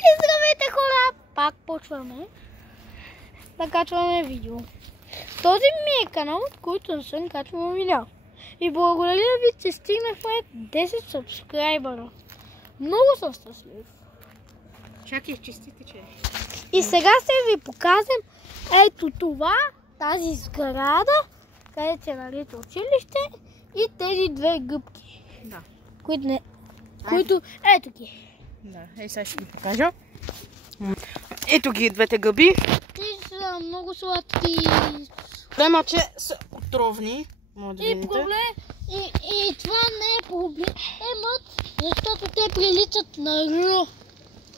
И здравейте хора! Пак почваме да качваме видео. Този ми е канал, от който не съм качвал видео. И благодаря ви, че стигнахме 10 сабскрайбъра. Много съм щастлив. Чакай, честите, че. И сега ще ви покажем ето това, тази сграда, където се нарича училище и тези две гъбки. Да. Които ето ги. Да, сега ще ги покажа. Ето ги двете гъби. Те са много сладки. Проблема, че са отровни. И това не е проблем. Защото те приличат на ро.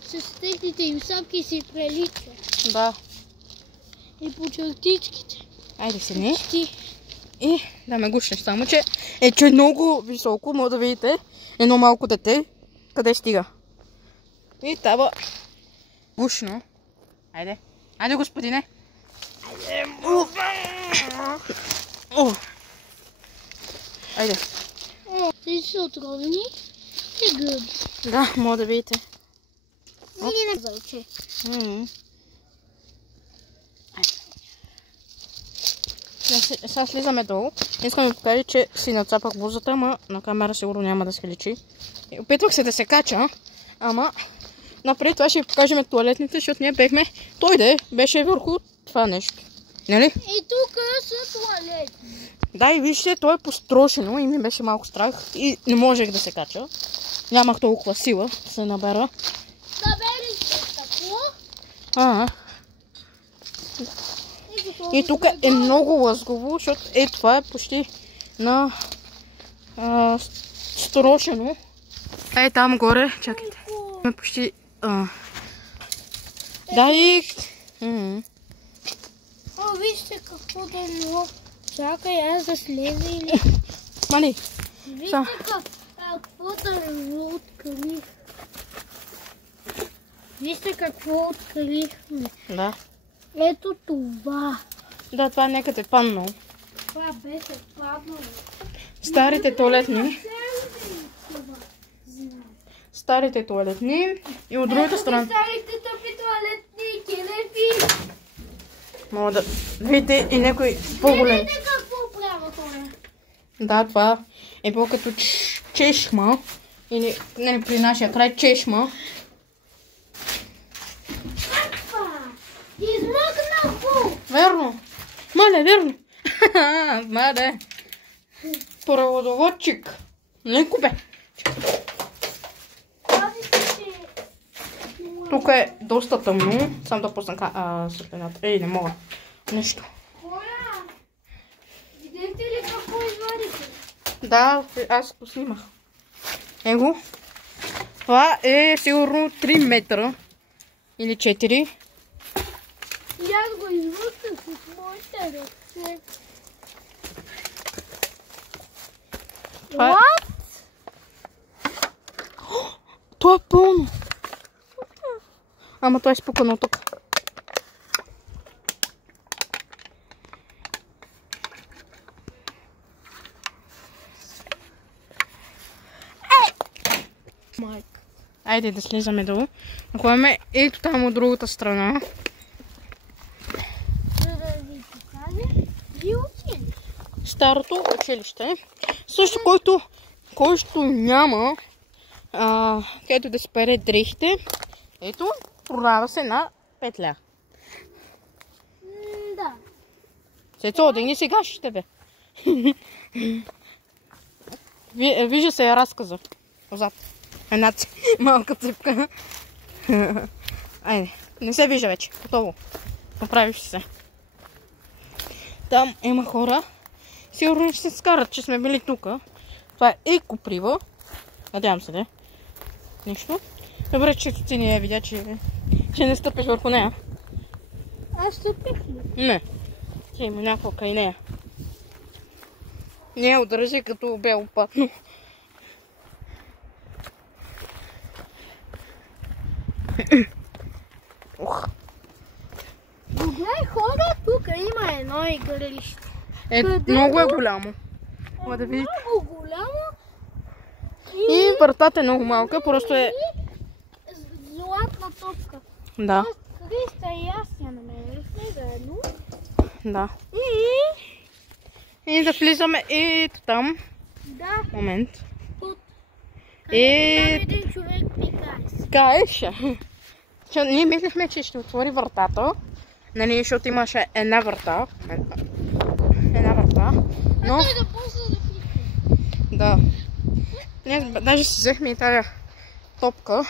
С техните им сапки си приличат. Да. И по чертичките. Айде седни. И да ме гушнеш, само че е много високо, може да видите едно малко дете, къде стига. И това гушно. Айде. Айде, господине. Айде. Айде. Тези са отровени и гъби. Да, може да видите. Или не зайче. Сега слизаме долу. Искам да ви покажа, че си нацапах бузата, ама на камера сигурно няма да се личи. Опитвах се да се кача, ама напред това ще ви покажем туалетните, защото ние бехме, той беше върху това нещо. Нали? И тук са туалетни. Да, и вижте, то е построшено и ми беше малко страх и не можех да се кача. Нямах толкова сила да се набера. Набери се тако. И тук е много лъзгово, защото това е почти на строшено. Там горе, чакайте. Почти... Да и... Вижте какво да било. Чакай, аз да слеза или... Мали. Вижте какво да било открих. Вижте какво открихме. Да. Ето това. Да, това е някъде паднало. Това беше паднало. Старите туалетни. Старите туалетни. И от другата страна. Старите тъпи туалетни келефи. Мога да видите и някой по-голем. Видите какво правя това? Да, това е по-като чешма. Или не при нашия край чешма. Измъкнаху! Верно. Мале, верно. Мале. Проводоводчик. Леко бе. Тук е доста тъмно. Сам да пусна светлината. Не мога. Нещо. Хора! Видите ли какво извадите? Да, аз го снимах. Его. Това е сигурно 3 метра. Или 4. И аз го извъртах с моите ръце. What? Това е пълно. Ама това е спукано тук. Айде да слизаме долу. Ходим ето там от другата страна. За да ви покажа и училище. Старото училище. Също който няма където да се пере дрехите. Ето, продава се на 5 ля. Да. Сецо, одигни си гашите, бе. Вижда се я разказа. Отзад. Една малка ципка. Айде, не се вижда вече. Готово. Поправиш се. Там има хора. Сигурно ще се скарат, че сме били тук. Това е екоприва. Надявам се, да. Нищо. Добре, че ти не я видя, че не стъпиш върху нея. Аз стъпих ли? Не. Че има някаква кай нея. Не я удържи като бело патно. Добре, хора, тук има едно игралище. Много е голямо. Мога да видите. Много голямо. И вратата е много малка, просто е... Златната топка. Да. Криста и аз я намерихме заедно. Да. И да влизаме ето там. Да. Момент. Тут. И... Там един човек пикае. Каеше. Ние мислихме, че ще отвори вратата. Нали, защото имаше една врата. Една врата. Но... Той да после да пика. Да. Ние даже си взехме и тази топка.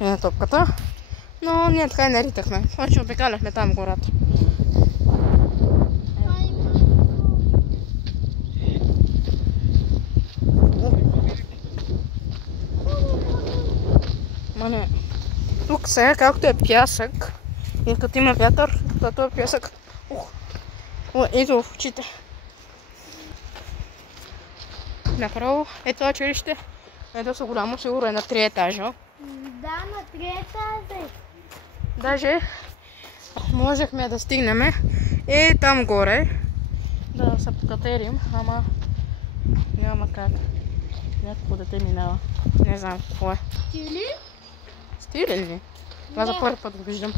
Не топката. Но ние така и не ритахме. Значи обикаляхме там гората. Мане, тук сега както е пясък и като има вятър, като е пясък. Ето в очите. Направо е това училище. Е доста голямо, сигурно е на 3 етажа. Да, на 3 етажа. Даже можехме да стигнем и там горе да се покатерим, ама няма как. Някакво дете минава. Не знам какво е. Стили? Стилен ли? Това за първи път го виждам.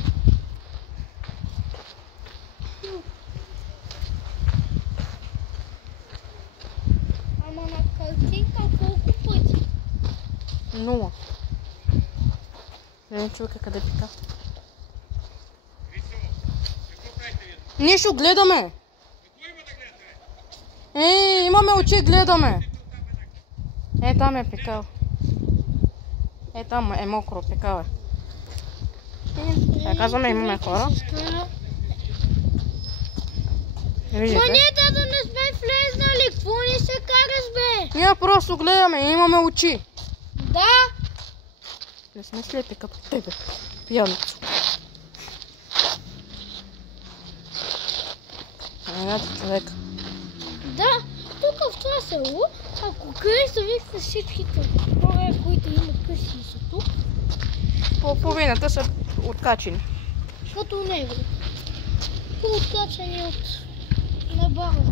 Ама на картинка колко пъти? 0. Не човека къде пика. Ние ще гледаме. Имаме очи, гледаме. Там е пикал. Там е мокро, пикал е. Казваме, имаме хора. Виждате? Ма ние да не сме влезнали, какво ни се караш, бе? Ние просто гледаме, имаме очи. Да. Не сме слепи като тебе, пияница. Ето човек. Да, тук в това село, ако Криста вика всичките хора, които имат къщи са тук, Половината са откачени. като него. Откачани от набара.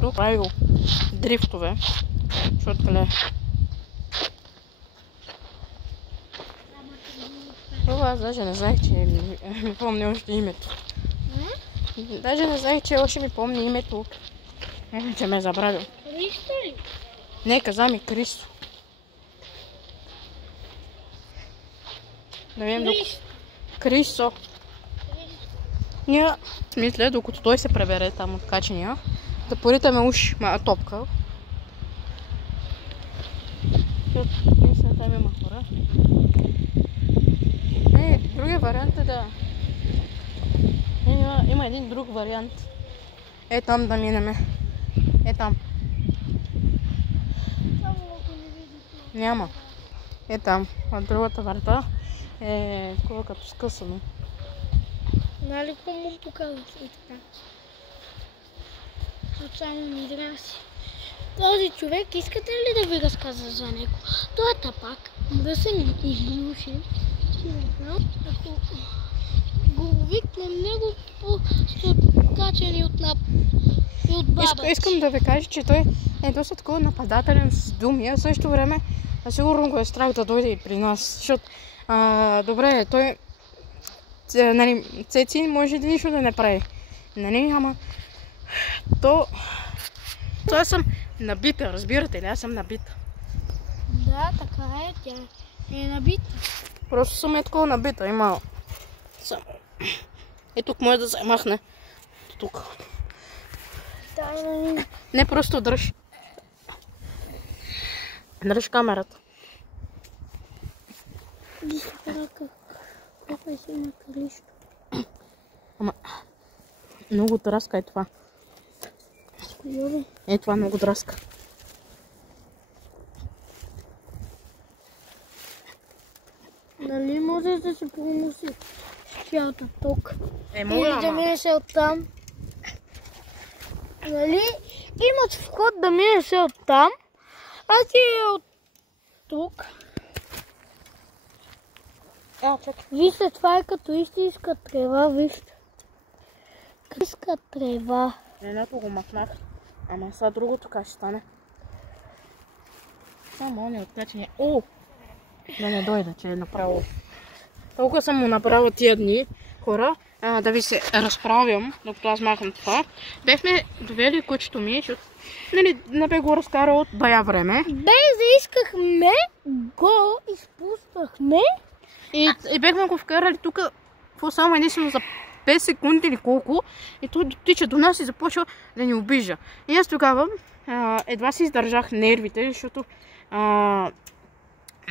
Тук правил дрифтове. Защото къде? Аз даже не знаех, че ми помни още името. Даже не знаех, че още ми помни името. Че ме е забравил. Кристо ли? Не, каза ми Кристо. Да видим Кристо. Крисо. Ние мисля, докато той се пребере там от качения, да поритаме уж топка. Мисля, там има хора. Другия вариант е да... Има един друг вариант. Там да минеме. Там. Няма. Там. От другата врата е такова като скъсано. Нали какво му показваш и така? Само ми драси. Този човек, искате ли да ви разказа за него? Той е тапак, мръсен и глушен. Ако го викнем него, ще откачени от нап и от баба. Искам да ви кажа, че той е доста такова нападателен с думи, а в същото време сигурно го е страх да дойде и при нас. Защото, добре, той нали, Цеци може да нищо да не прави. Нали, ама аз съм набита, разбирате ли? Аз съм набита. Да, така е, тя е набита. Просто съм такова набита, има само. Тук може да се махне. Тук. Не, просто дръж. Дръж камерата. Колко е силна Кристо. Ама, много драска е това. Това много драска. Нали може да се промуси цялата тук? Мога, или да минеш оттам. Нали? Имаш вход да минеш оттам, а ти е от тук. Чакай. Вижте, това е като истинска трева, вижте. Истинска трева. Едното го махнах, ама сега другото как ще стане. Само он е откачения. да не дойде, че е направо. Толкова съм му направил тия дни, хора, да ви се разправям, докато аз махам това. Бехме довели кучето ми, защото не бе го разкарал от бая време. Без да искахме, го изпуснахме. И бехме го вкарали тук, само единствено за 5 секунди или колко, и той дотича до нас и започва да ни обижа. И аз тогава едва си издържах нервите, защото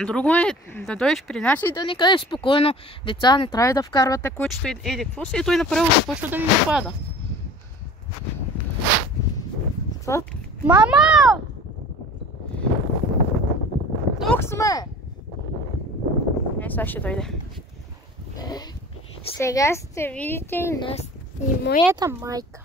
друго е да дойдеш при нас и да ни кажеш спокойно, деца, не трябва да вкарвате кучето и какво си, и той направо започва да ни напада. Това? Мама! Тук сме! Сега ще дойде. Сега ще видите и моята майка.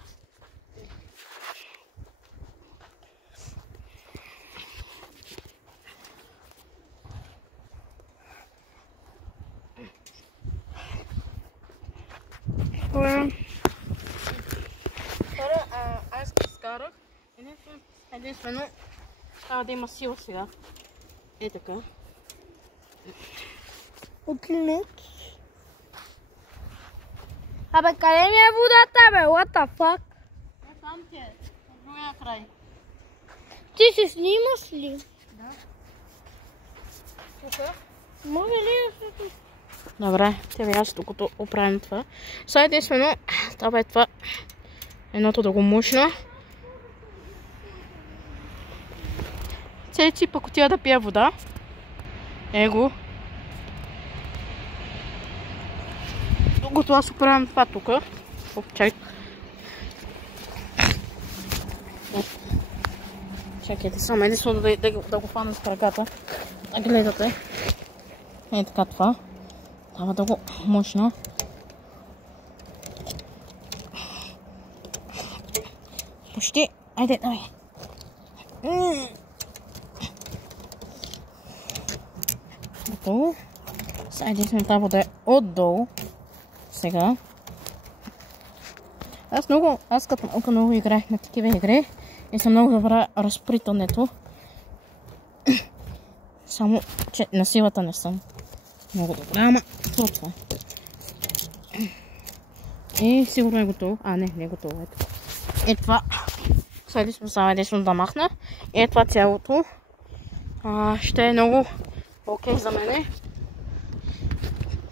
Хора, аз ги скарах. Единствено трябва да има сила сега. Е така. Отленец. Абе, къде ми е водата, бе? What the fuck? Там ти е, от другия край. Ти се снимаш ли? Да. Мога ли да се... Добре, тебе аз докато оправим това. Сега единствено, това е това. Едното да го мушна. Цели си пък отива да пия вода. Его. Докато аз оправям това тук. Чакай. Чакайте само единствено да го фана с краката. Гледате. Е така това. Трябва да го мощна. Почти. Айде, давай. Готово. Сега единствено тази вода е отдолу. Сега. Аз като малко много играех на такива игри и съм много добра разпритането. Само, че на силата не съм много добра, ама това. И сигурно е готово. Не е готово. Ето. Е това. Сега сме само единствено да махна. Е това цялото. Ще е много окей за мене.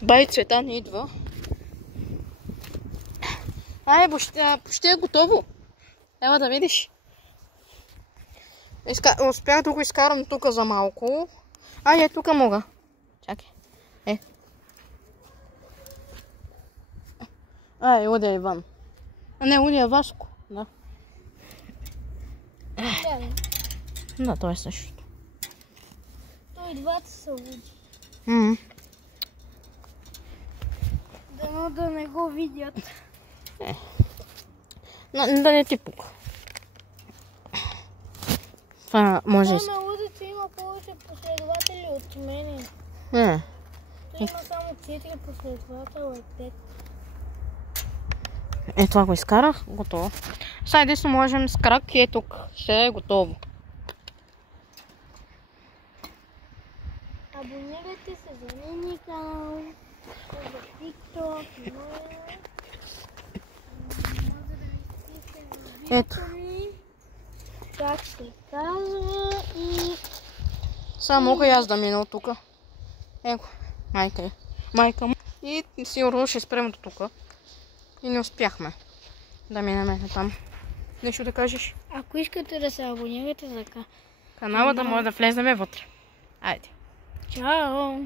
Бай Цветан идва. Почти е готово. Ева да видиш. Успях да го изкарам тук за малко. Тук мога. Чакай. Удя Иван. Не, Удя Васко. Да. Да, той е същото. Той двата са луди. Дано да не го видят. Да не ти пука. Това може... На лудица има повече последователи от мене. Той има само 4 последователя и 5. Е, това го изкарах. Готово. Сега единствено можем с крак и тук. Ще е готово. Абонирайте се за нейния канал. За TikTok. Може да ми спите в видеото ми. Как се казва и... Само мога и аз да мина от тук. Его, майка му. И сигурно ще спрем до тук. И не успяхме да минем там. Нещо да кажеш? Ако искате да се абонирате за канала, да може да влезем вътре. Айде. Чао!